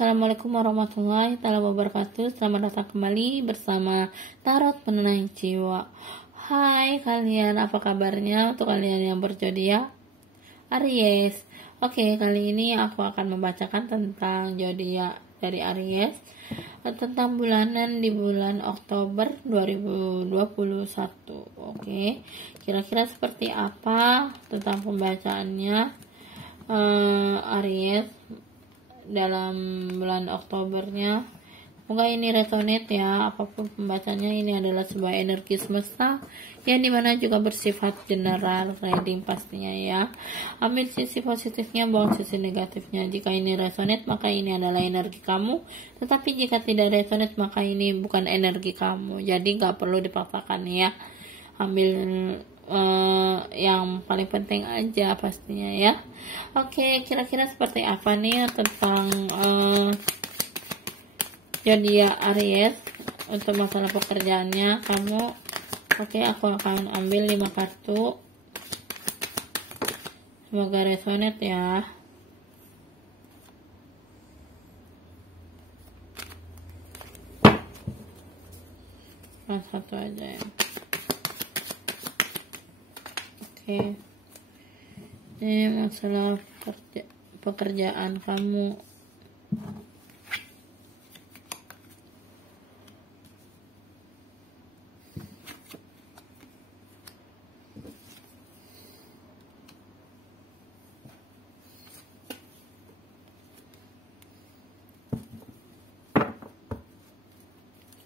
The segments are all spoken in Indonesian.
Assalamualaikum warahmatullahi wabarakatuh. Selamat datang kembali bersama Tarot Penenang Jiwa. Hai kalian, apa kabarnya? Untuk kalian yang berzodiak Aries. Oke, kali ini aku akan membacakan tentang zodiak dari Aries, tentang bulanan di bulan Oktober 2021. Oke, kira-kira seperti apa tentang pembacaannya Aries dalam bulan Oktobernya. Semoga ini resonate ya. Apapun pembacanya, ini adalah sebuah energi semesta yang dimana juga bersifat general reading pastinya ya. Ambil sisi positifnya, buang sisi negatifnya. Jika ini resonate, maka ini adalah energi kamu. Tetapi jika tidak resonate, maka ini bukan energi kamu. Jadi gak perlu dipaksakan ya. Ambil yang paling penting aja pastinya ya. Oke, kira-kira seperti apa nih tentang zodiak Aries untuk masalah pekerjaannya kamu. Oke, aku akan ambil 5 kartu. Semoga resonate ya. Yang satu aja ya. Oke, ini masalah pekerjaan kamu.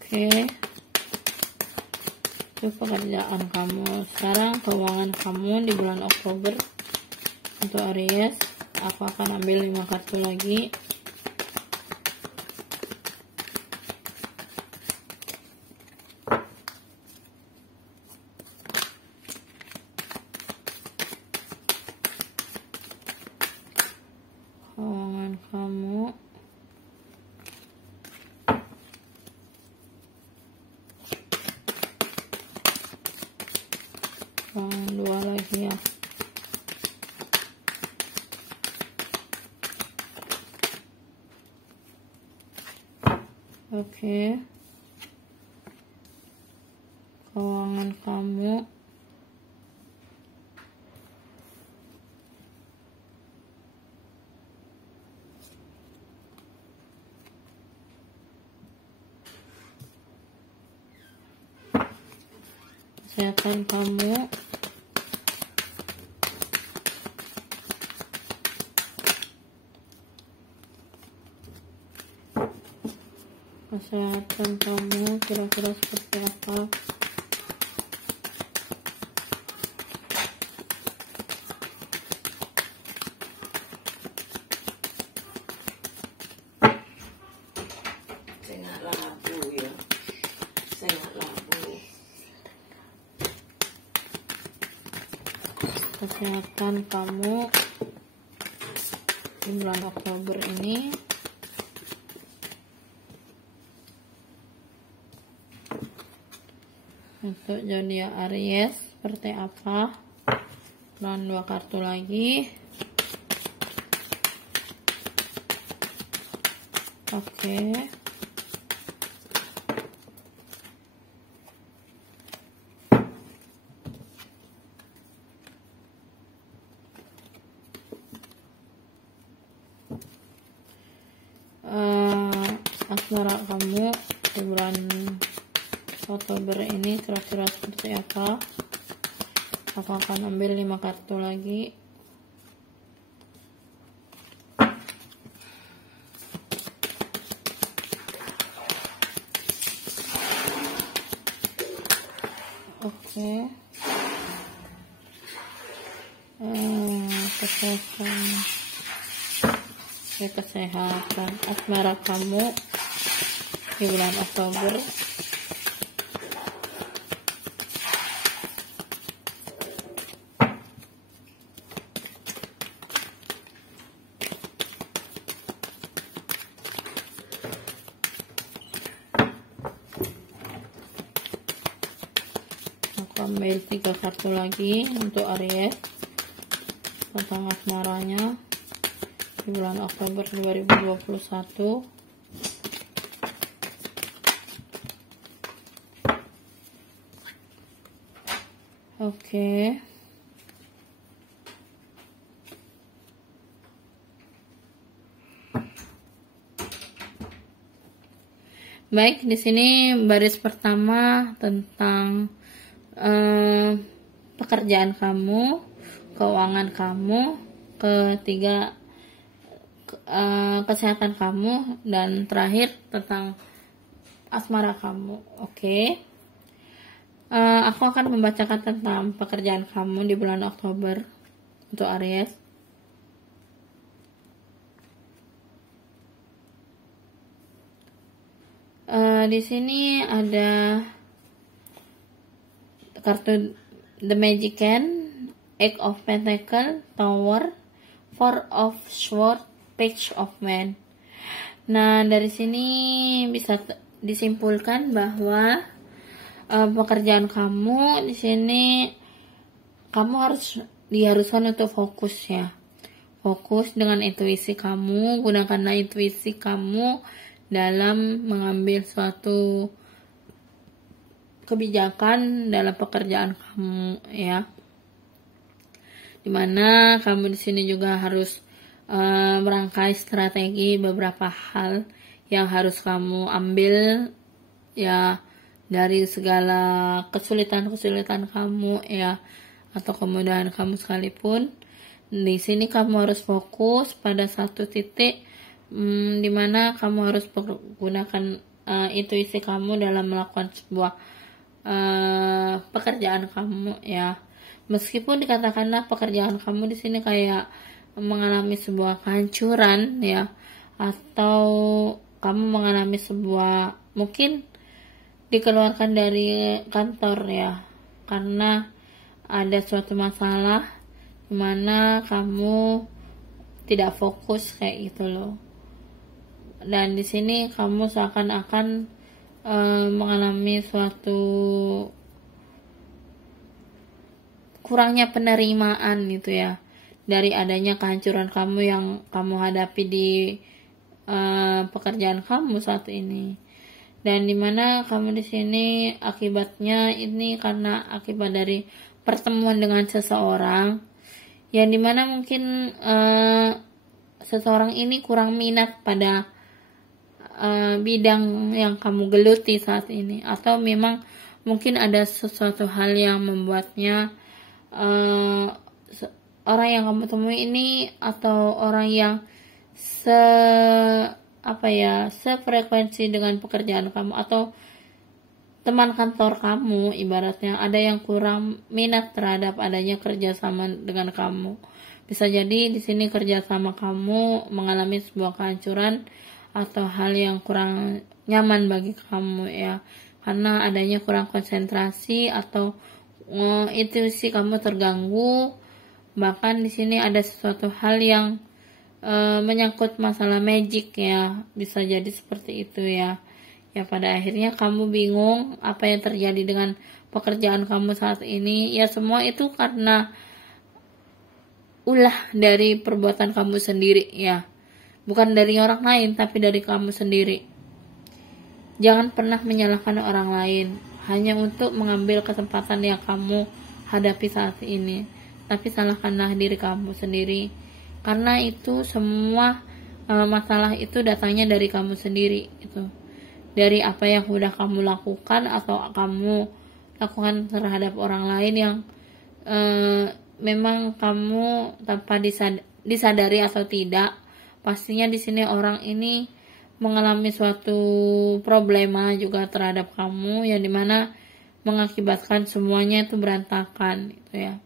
Oke, itu pekerjaan kamu. Sekarang keuangan kamu di bulan Oktober untuk Aries. Aku akan ambil 5 kartu lagi. Keuangan kamu. Dua lagi ya. Oke, keuangan kamu. Kesehatan kamu. Kesehatan kamu kira-kira seperti apa? Saya nggak labu ya. Saya nggak labu. Kesehatan kamu di bulan Oktober ini. Untuk zodiak Aries seperti apa? Dan 2 kartu lagi. Oke. Asmara kamu di bulan Oktober ini kira-kira seperti apa? Aku akan ambil 5 kartu lagi. Oke. Kesehatan asmara kamu di bulan Oktober. Aku ambil 3 kartu lagi untuk Aries tentang asmaranya. di bulan Oktober 2021. Oke. Baik, di sini baris pertama tentang pekerjaan kamu, keuangan kamu, ketiga kesehatan kamu, dan terakhir tentang asmara kamu. Oke. Aku akan membacakan tentang pekerjaan kamu di bulan Oktober untuk Aries. Di sini ada kartu The Magician, Eight of Pentacle, Tower, Four of Swords, Page of Man. Nah, dari sini bisa disimpulkan bahwa pekerjaan kamu di sini kamu diharuskan untuk fokus ya. Fokus dengan intuisi kamu, gunakanlah intuisi kamu dalam mengambil suatu kebijakan dalam pekerjaan kamu ya. Dimana kamu di sini juga harus merangkai strategi beberapa hal yang harus kamu ambil ya, dari segala kesulitan kamu ya, atau kemudahan kamu sekalipun. Di sini kamu harus fokus pada satu titik, dimana kamu harus menggunakan intuisi kamu dalam melakukan sebuah pekerjaan kamu ya. Meskipun dikatakanlah pekerjaan kamu di sini kayak mengalami sebuah kehancuran ya, atau kamu mengalami sebuah, mungkin dikeluarkan dari kantor ya, karena ada suatu masalah dimana kamu tidak fokus kayak gitu loh. Dan di sini kamu seakan-akan mengalami suatu kurangnya penerimaan gitu ya, dari adanya kehancuran kamu yang kamu hadapi di pekerjaan kamu saat ini. Dan dimana kamu di sini akibatnya ini karena akibat dari pertemuan dengan seseorang, yang dimana mungkin seseorang ini kurang minat pada bidang yang kamu geluti saat ini, atau memang mungkin ada sesuatu hal yang membuatnya orang yang kamu temui ini, atau orang yang sefrekuensi dengan pekerjaan kamu, atau teman kantor kamu ibaratnya, ada yang kurang minat terhadap adanya kerjasama dengan kamu. Bisa jadi di sini kerjasama kamu mengalami sebuah kehancuran atau hal yang kurang nyaman bagi kamu ya, karena adanya kurang konsentrasi atau intuisi kamu terganggu. Bahkan di sini ada sesuatu hal yang menyangkut masalah magic ya, bisa jadi seperti itu ya. Ya pada akhirnya kamu bingung apa yang terjadi dengan pekerjaan kamu saat ini. Ya semua itu karena ulah dari perbuatan kamu sendiri ya, bukan dari orang lain tapi dari kamu sendiri. Jangan pernah menyalahkan orang lain hanya untuk mengambil kesempatan yang kamu hadapi saat ini, tapi salahkanlah diri kamu sendiri, karena itu semua masalah itu datangnya dari kamu sendiri, itu dari apa yang sudah kamu lakukan atau kamu lakukan terhadap orang lain yang memang kamu tanpa disadari atau tidak, pastinya di sini orang ini mengalami suatu problema juga terhadap kamu, yang dimana mengakibatkan semuanya itu berantakan gitu ya.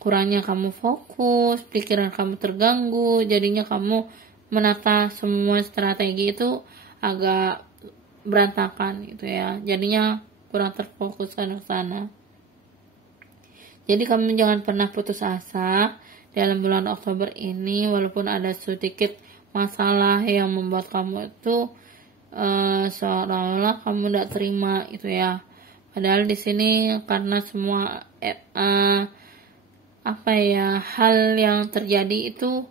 Kurangnya kamu fokus, pikiran kamu terganggu, jadinya kamu menata semua strategi itu agak berantakan gitu ya, jadinya kurang terfokus ke sana. Jadi kamu jangan pernah putus asa dalam bulan Oktober ini, walaupun ada sedikit masalah yang membuat kamu itu seolah-olah kamu tidak terima itu ya. Padahal di sini karena semua hal yang terjadi itu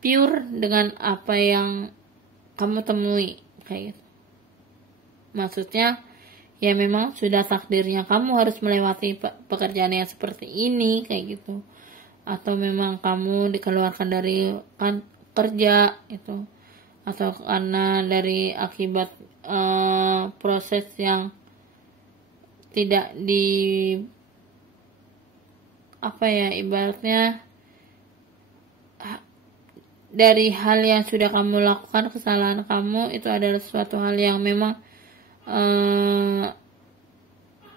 pure dengan apa yang kamu temui kayak gitu. Maksudnya ya memang sudah takdirnya kamu harus melewati pekerjaan yang seperti ini kayak gitu, atau memang kamu dikeluarkan dari kerja itu, atau karena dari akibat proses yang tidak di ibaratnya dari hal yang sudah kamu lakukan, kesalahan kamu itu adalah suatu hal yang memang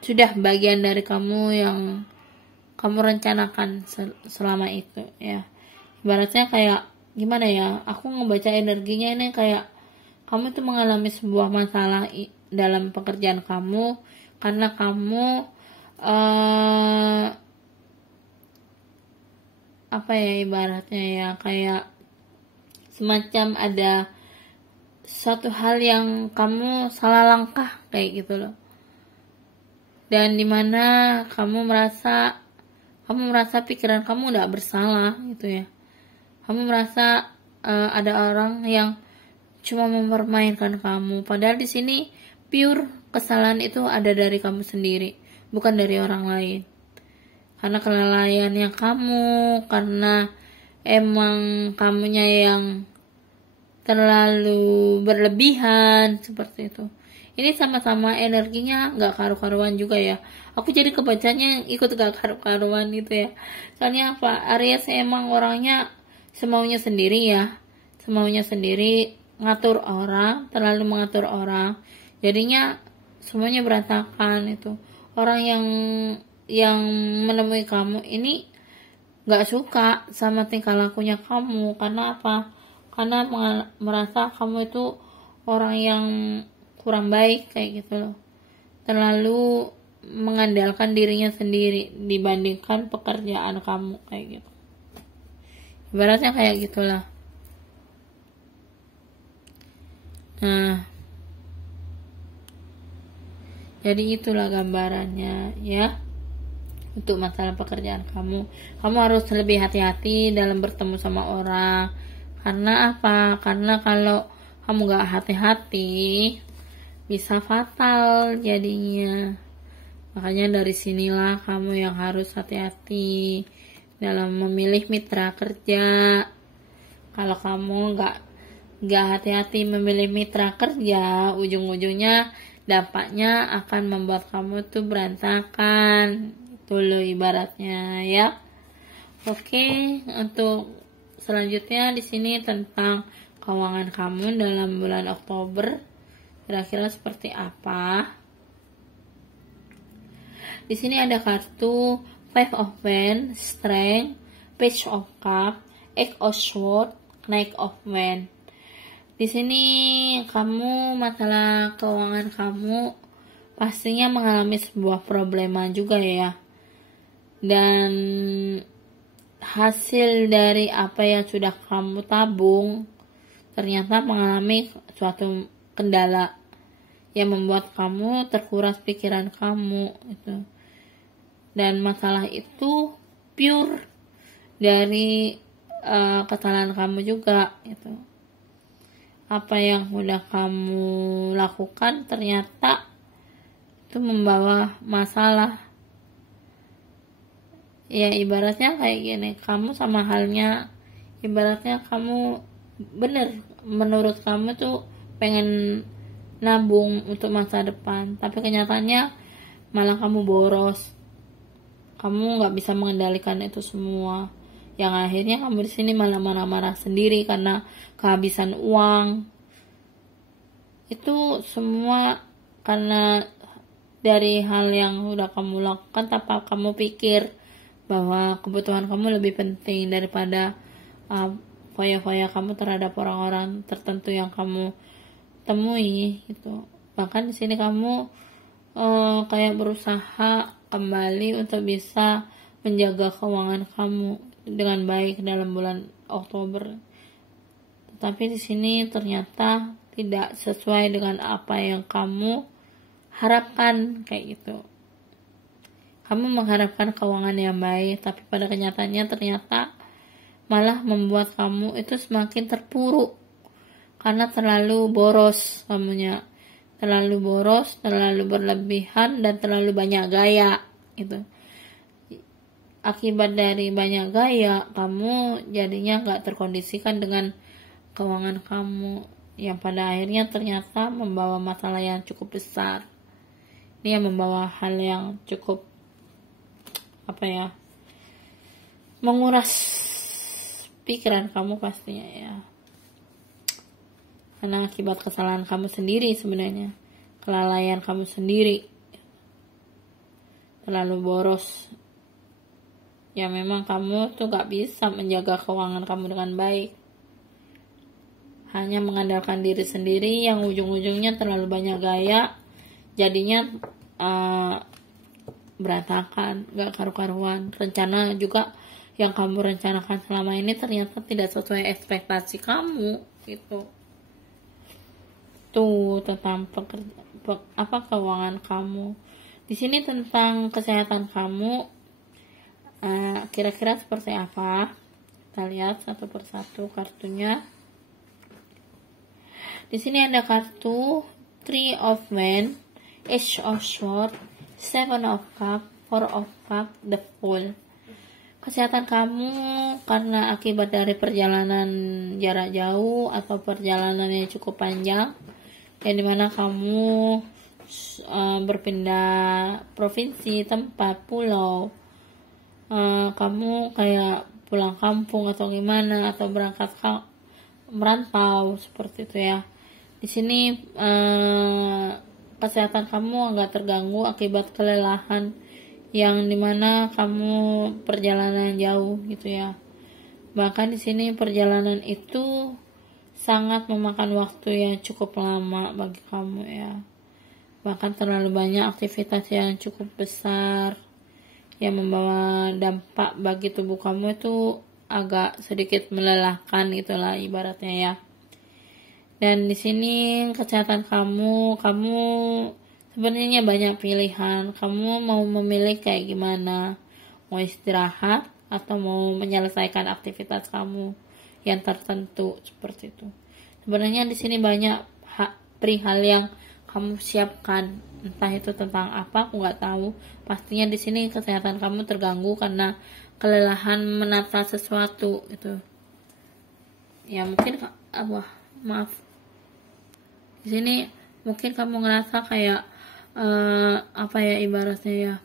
sudah bagian dari kamu yang kamu rencanakan selama itu ya. Ibaratnya kayak gimana ya, aku ngebaca energinya ini kayak kamu tuh mengalami sebuah masalah dalam pekerjaan kamu karena kamu ibaratnya ya kayak semacam ada suatu hal yang kamu salah langkah kayak gitu loh, dan dimana kamu merasa pikiran kamu udah bersalah gitu ya. Kamu merasa ada orang yang cuma mempermainkan kamu, padahal di sini pure kesalahan itu ada dari kamu sendiri, bukan dari orang lain. Karena kelalaiannya kamu, karena emang kamunya yang terlalu berlebihan seperti itu. Ini sama-sama energinya gak karu-karuan juga ya. Aku jadi kebacanya ikut gak karu-karuan gitu ya. Soalnya apa? Aries emang orangnya semaunya sendiri ya. Semaunya sendiri, ngatur orang, terlalu mengatur orang. Jadinya semuanya berantakan itu. Orang yang menemui kamu ini gak suka sama tingkah lakunya kamu. Karena apa? Karena merasa kamu itu orang yang kurang baik kayak gitu loh, terlalu mengandalkan dirinya sendiri dibandingkan pekerjaan kamu kayak gitu. Ibaratnya kayak gitulah. Nah, jadi itulah gambarannya ya. Untuk masalah pekerjaan kamu harus lebih hati-hati dalam bertemu sama orang. Karena apa? Karena kalau kamu gak hati-hati bisa fatal jadinya. Makanya dari sinilah kamu yang harus hati-hati dalam memilih mitra kerja. Kalau kamu gak hati-hati memilih mitra kerja, ujung-ujungnya dampaknya akan membuat kamu tuh berantakan. Itu loh ibaratnya ya. Oke, untuk selanjutnya di sini tentang keuangan kamu dalam bulan Oktober kira-kira seperti apa. Di sini ada kartu Five of Wands, Strength, Page of Cup, Eight of Swords, Knight of Wands. Di sini kamu masalah keuangan kamu pastinya mengalami sebuah problema juga ya. Dan hasil dari apa yang sudah kamu tabung ternyata mengalami suatu kendala yang membuat kamu terkuras pikiran kamu itu. Dan masalah itu pure dari kesalahan kamu juga itu. Apa yang udah kamu lakukan ternyata itu membawa masalah. Ya ibaratnya kayak gini, kamu sama halnya ibaratnya kamu bener menurut kamu tuh pengen nabung untuk masa depan, tapi kenyataannya malah kamu boros. Kamu nggak bisa mengendalikan itu semua, yang akhirnya kamu di sini malah marah-marah sendiri karena kehabisan uang. Itu semua karena dari hal yang udah kamu lakukan tanpa kamu pikir bahwa kebutuhan kamu lebih penting daripada foya-foya kamu terhadap orang-orang tertentu yang kamu temui gitu. Bahkan di sini kamu kayak berusaha kembali untuk bisa menjaga keuangan kamu dengan baik dalam bulan Oktober. Tetapi di sini ternyata tidak sesuai dengan apa yang kamu harapkan kayak gitu. Kamu mengharapkan keuangan yang baik, tapi pada kenyataannya ternyata malah membuat kamu itu semakin terpuruk karena terlalu boros kamunya, terlalu boros, terlalu berlebihan, dan terlalu banyak gaya gitu. Akibat dari banyak gaya, kamu jadinya gak terkondisikan dengan keuangan kamu, yang pada akhirnya ternyata membawa masalah yang cukup besar. Ini yang membawa hal yang cukup menguras pikiran kamu pastinya ya. Karena akibat kesalahan kamu sendiri sebenarnya, kelalaian kamu sendiri, terlalu boros. Ya memang kamu tuh gak bisa menjaga keuangan kamu dengan baik. Hanya mengandalkan diri sendiri yang ujung-ujungnya terlalu banyak gaya, jadinya berantakan, gak karu-karuan. Rencana juga yang kamu rencanakan selama ini ternyata tidak sesuai ekspektasi kamu gitu. Tuh tentang keuangan kamu. Di sini tentang kesehatan kamu, kira-kira seperti apa? Kita lihat satu persatu kartunya. Di sini ada kartu Three of Wands, Ace of Swords, Seven of Cups, Four of Cups, The Fool. Kesehatan kamu karena akibat dari perjalanan jarak jauh atau perjalanan yang cukup panjang, yang dimana kamu berpindah provinsi, tempat, pulau, kamu kayak pulang kampung atau gimana, atau berangkat merantau seperti itu ya. Di sini kesehatan kamu agak terganggu akibat kelelahan, yang dimana kamu perjalanan jauh gitu ya. Bahkan di sini perjalanan itu sangat memakan waktu yang cukup lama bagi kamu ya. Bahkan terlalu banyak aktivitas yang cukup besar yang membawa dampak bagi tubuh kamu, itu agak sedikit melelahkan itulah ibaratnya ya. Dan di sini kesehatan kamu sebenarnya banyak pilihan. Kamu mau memilih kayak gimana? Mau istirahat atau mau menyelesaikan aktivitas kamu yang tertentu seperti itu. Sebenarnya di sini banyak perihal yang kamu siapkan. Entah itu tentang apa, aku nggak tahu. Pastinya di sini kesehatan kamu terganggu karena kelelahan menata sesuatu itu. Ya mungkin di sini mungkin kamu ngerasa kayak ibaratnya ya,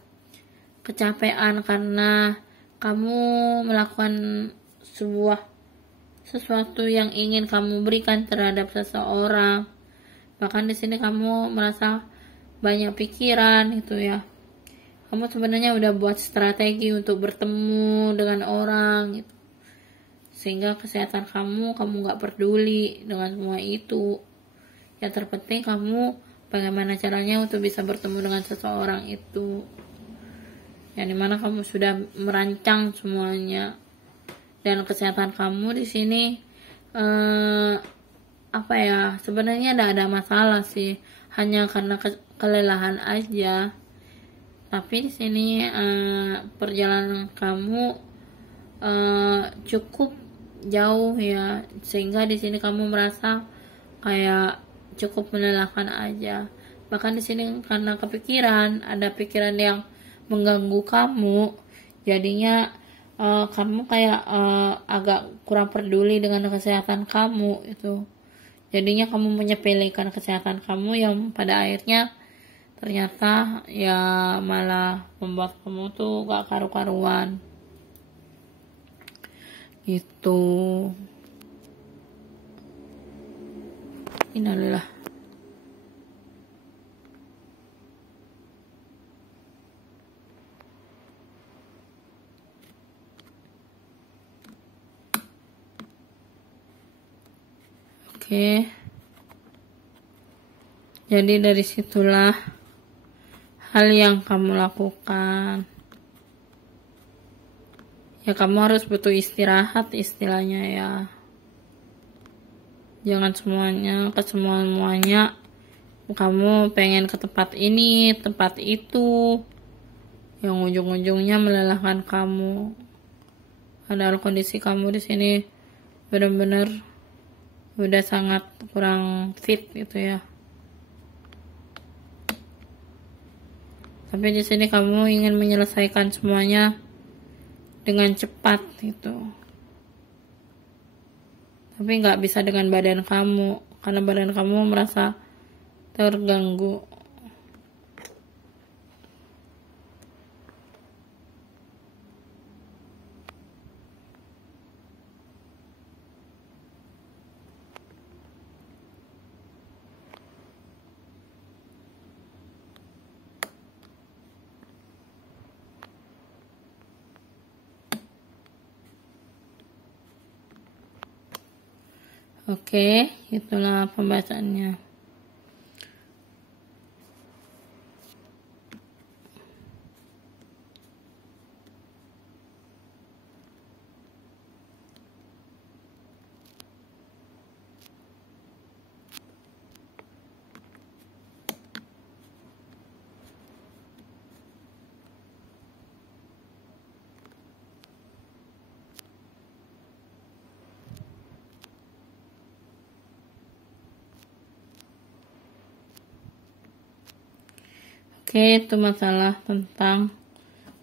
kecapean karena kamu melakukan sesuatu yang ingin kamu berikan terhadap seseorang. Bahkan di sini kamu merasa banyak pikiran itu ya. Kamu sebenarnya udah buat strategi untuk bertemu dengan orang gitu. Sehingga kesehatan kamu gak peduli dengan semua itu. Yang terpenting kamu bagaimana caranya untuk bisa bertemu dengan seseorang itu. Yang dimana kamu sudah merancang semuanya. Dan kesehatan kamu di sini sebenarnya tidak ada masalah sih, hanya karena kelelahan aja. Tapi di sini perjalanan kamu cukup jauh ya, sehingga di sini kamu merasa kayak cukup melelahkan aja. Bahkan di sini karena ada pikiran yang mengganggu kamu, jadinya kamu kayak agak kurang peduli dengan kesehatan kamu itu. Jadinya kamu menyepelekan kesehatan kamu, yang pada akhirnya ternyata ya malah membuat kamu tuh gak karu-karuan gitu. Innalillah. Oke. Jadi dari situlah hal yang kamu lakukan. Ya kamu harus butuh istirahat istilahnya ya. Jangan semuanya kamu pengen ke tempat ini, tempat itu, yang ujung-ujungnya melelahkan kamu. Padahal kondisi kamu di sini benar-benar udah sangat kurang fit gitu ya. Tapi di sini kamu ingin menyelesaikan semuanya dengan cepat gitu. Tapi nggak bisa dengan badan kamu, karena badan kamu merasa terganggu. Oke, itulah pembacaannya. Oke, itu masalah tentang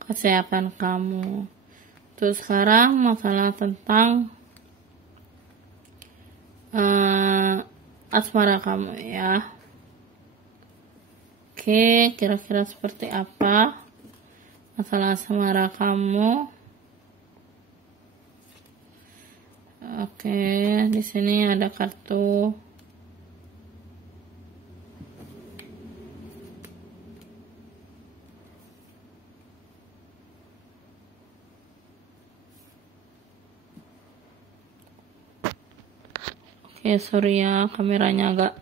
kesehatan kamu. Terus sekarang masalah tentang asmara kamu ya. Oke, kira-kira seperti apa masalah asmara kamu? Oke, di sini ada kartu sorry ya, kameranya agak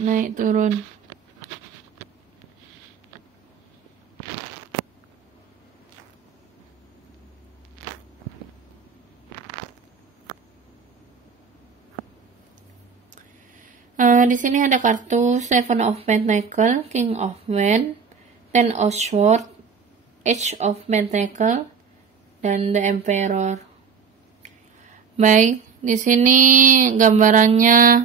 naik turun. Di sini ada kartu Seven of Pentacle, King of Wands, Ten of Swords, Age of Pentacle, dan The Emperor. Baik, di sini gambarannya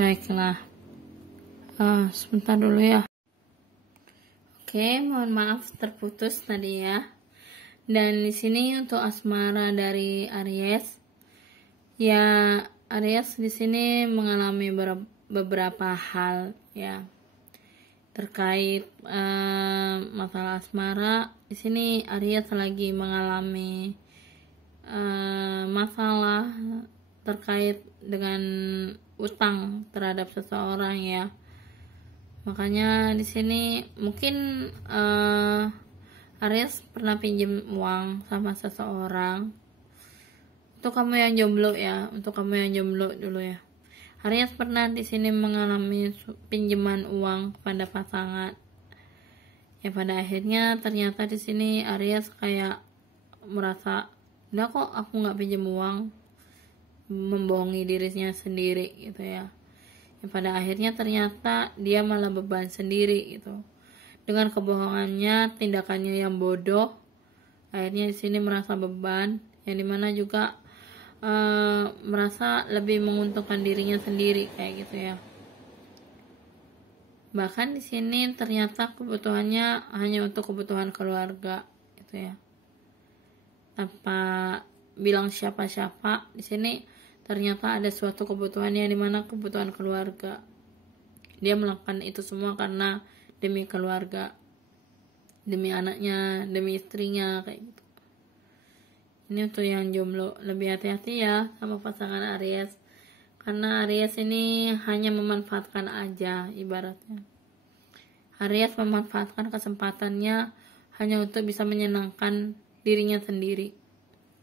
baiklah. Sebentar dulu ya. Oke, mohon maaf terputus tadi ya. Dan di sini untuk asmara dari Aries, ya Aries di sini mengalami beberapa hal ya terkait masalah asmara. Di sini Aries lagi mengalami masalah terkait dengan utang terhadap seseorang ya. Makanya di sini mungkin Aries pernah pinjam uang sama seseorang. Untuk kamu yang jomblo ya, untuk kamu yang jomblo dulu ya. Aries pernah di sini mengalami pinjaman uang pada pasangan. Ya pada akhirnya ternyata di sini Aries kayak merasa, udah kok aku nggak pinjam uang, membohongi dirinya sendiri gitu ya. Pada akhirnya ternyata dia malah beban sendiri gitu. Dengan kebohongannya, tindakannya yang bodoh, akhirnya di sini merasa beban, yang dimana juga merasa lebih menguntungkan dirinya sendiri kayak gitu ya. Bahkan di sini ternyata kebutuhannya hanya untuk kebutuhan keluarga gitu ya. Tanpa bilang siapa-siapa, di sini ternyata ada suatu kebutuhan yang dimana kebutuhan keluarga. Dia melakukan itu semua karena demi keluarga, demi anaknya, demi istrinya, kayak gitu. Ini untuk yang jomblo, lebih hati-hati ya sama pasangan Aries, karena Aries ini hanya memanfaatkan aja ibaratnya. Aries memanfaatkan kesempatannya hanya untuk bisa menyenangkan dirinya sendiri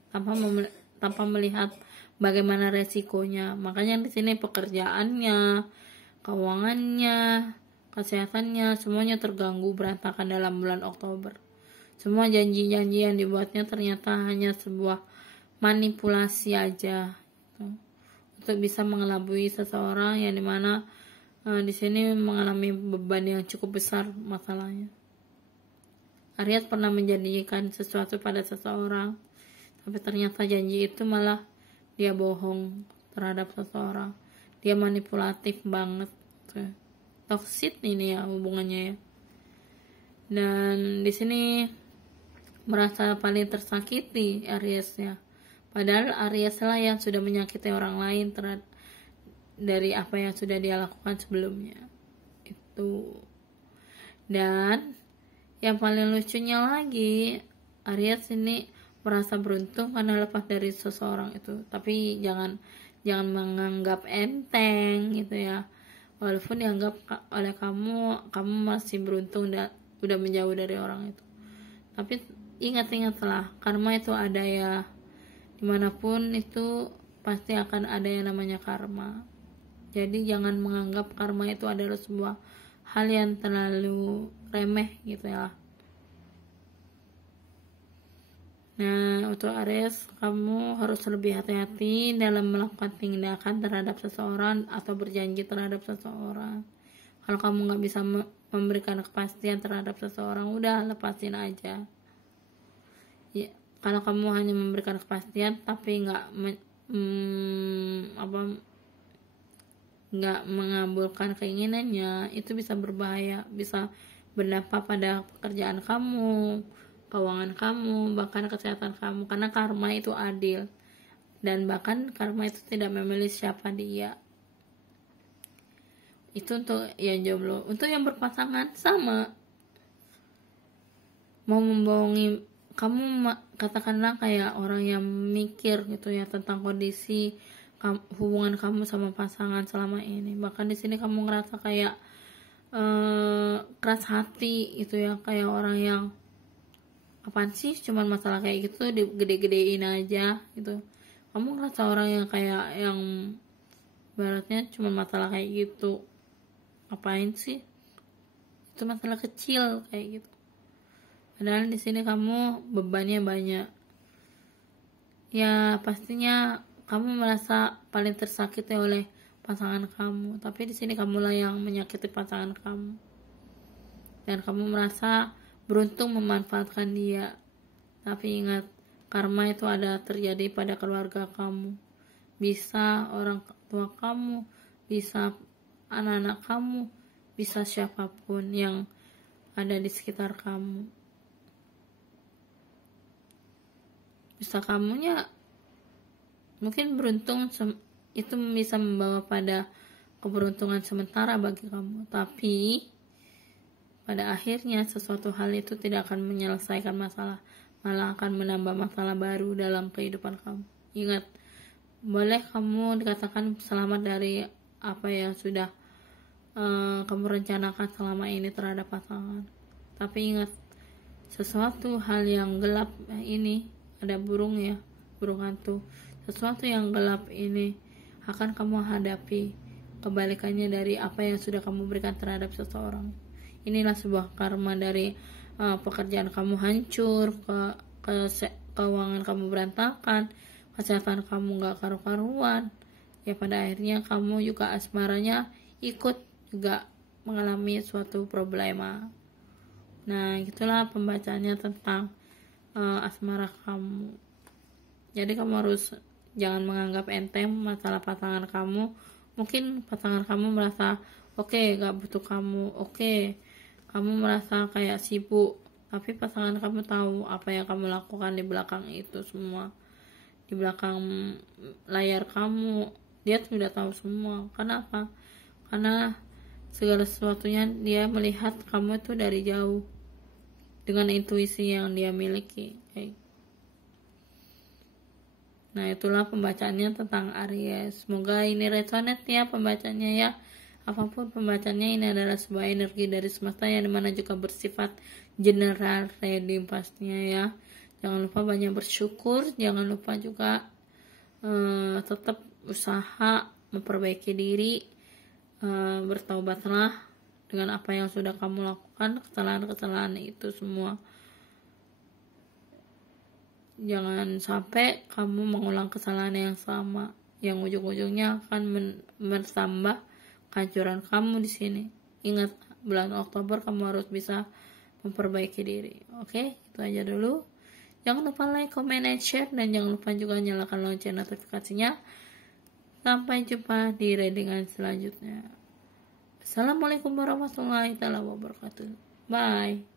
tanpa melihat bagaimana resikonya. Makanya di sini pekerjaannya, keuangannya, kesehatannya semuanya terganggu berantakan dalam bulan Oktober. Semua janji-janji yang dibuatnya ternyata hanya sebuah manipulasi aja gitu, untuk bisa mengelabui seseorang yang dimana di sini mengalami beban yang cukup besar masalahnya. Aries pernah menjanjikan sesuatu pada seseorang, tapi ternyata janji itu malah dia bohong terhadap seseorang. Dia manipulatif banget, toksik ini ya hubungannya ya. Dan di sini merasa paling tersakiti Ariesnya, padahal Aries lah yang sudah menyakiti orang lain dari apa yang sudah dia lakukan sebelumnya itu. Dan yang paling lucunya lagi, Aries ini merasa beruntung karena lepas dari seseorang itu. Tapi jangan menganggap enteng gitu ya. Walaupun dianggap oleh kamu masih beruntung dan udah menjauh dari orang itu. Tapi ingat-ingatlah, karma itu ada ya. Dimanapun itu pasti akan ada yang namanya karma. Jadi jangan menganggap karma itu adalah sebuah hal yang terlalu remeh gitu ya. Nah, untuk Aries, kamu harus lebih hati-hati dalam melakukan tindakan terhadap seseorang atau berjanji terhadap seseorang. Kalau kamu nggak bisa memberikan kepastian terhadap seseorang, udah lepasin aja. Ya, kalau kamu hanya memberikan kepastian tapi nggak mengabulkan keinginannya, itu bisa berbahaya, bisa berdampak pada pekerjaan kamu, keuangan kamu, bahkan kesehatan kamu, karena karma itu adil dan bahkan karma itu tidak memilih siapa dia. Itu untuk yang jomblo. Untuk yang berpasangan sama, mau membohongi kamu, katakanlah kayak orang yang mikir gitu ya tentang kondisi hubungan kamu sama pasangan selama ini. Bahkan di sini kamu ngerasa kayak keras hati gitu ya, kayak orang yang apaan sih, cuman masalah kayak gitu digede-gedein aja gitu. Kamu ngerasa orang yang kayak yang baratnya cuman masalah kayak gitu, apain sih, itu masalah kecil kayak gitu. Padahal di sini kamu bebannya banyak. Ya pastinya kamu merasa paling tersakiti oleh pasangan kamu, tapi di sini kamulah yang menyakiti pasangan kamu. Dan kamu merasa beruntung memanfaatkan dia. Tapi ingat, karma itu ada terjadi pada keluarga kamu. Bisa orang tua kamu, bisa anak-anak kamu, bisa siapapun yang ada di sekitar kamu. Bisa kamunya mungkin beruntung, itu bisa membawa pada keberuntungan sementara bagi kamu, tapi pada akhirnya sesuatu hal itu tidak akan menyelesaikan masalah, malah akan menambah masalah baru dalam kehidupan kamu. Ingat, boleh kamu dikatakan selamat dari apa yang sudah kamu rencanakan selama ini terhadap pasangan, tapi ingat, sesuatu hal yang gelap ini, ada burung ya, burung hantu, sesuatu yang gelap ini akan kamu hadapi kebalikannya dari apa yang sudah kamu berikan terhadap seseorang. Inilah sebuah karma dari pekerjaan kamu hancur, keuangan kamu berantakan, kesehatan kamu gak karu-karuan. Ya pada akhirnya kamu juga asmaranya ikut juga mengalami suatu problema. Nah itulah pembacaannya tentang asmara kamu. Jadi kamu harus jangan menganggap enteng masalah pasangan kamu. Mungkin pasangan kamu merasa oke, gak butuh kamu, oke, kamu merasa kayak sibuk, tapi pasangan kamu tahu apa yang kamu lakukan di belakang itu semua, di belakang layar kamu, dia sudah tahu semua. Kenapa? Karena segala sesuatunya dia melihat kamu itu dari jauh dengan intuisi yang dia miliki. Nah, itulah pembacaannya tentang Aries. Semoga ini resonate ya pembacanya ya. Apapun pembacanya, ini adalah sebuah energi dari semesta yang dimana juga bersifat general reading pastinya ya. Jangan lupa banyak bersyukur, jangan lupa juga tetap usaha memperbaiki diri, bertaubatlah dengan apa yang sudah kamu lakukan, kesalahan-kesalahan itu semua. Jangan sampai kamu mengulang kesalahan yang sama, yang ujung-ujungnya akan menambah kehancuran kamu di sini. Ingat, bulan Oktober kamu harus bisa memperbaiki diri. Oke, itu aja dulu. Jangan lupa like, comment, and share, dan jangan lupa juga nyalakan lonceng notifikasinya. Sampai jumpa di readingan selanjutnya. Assalamualaikum warahmatullahi wabarakatuh. Bye.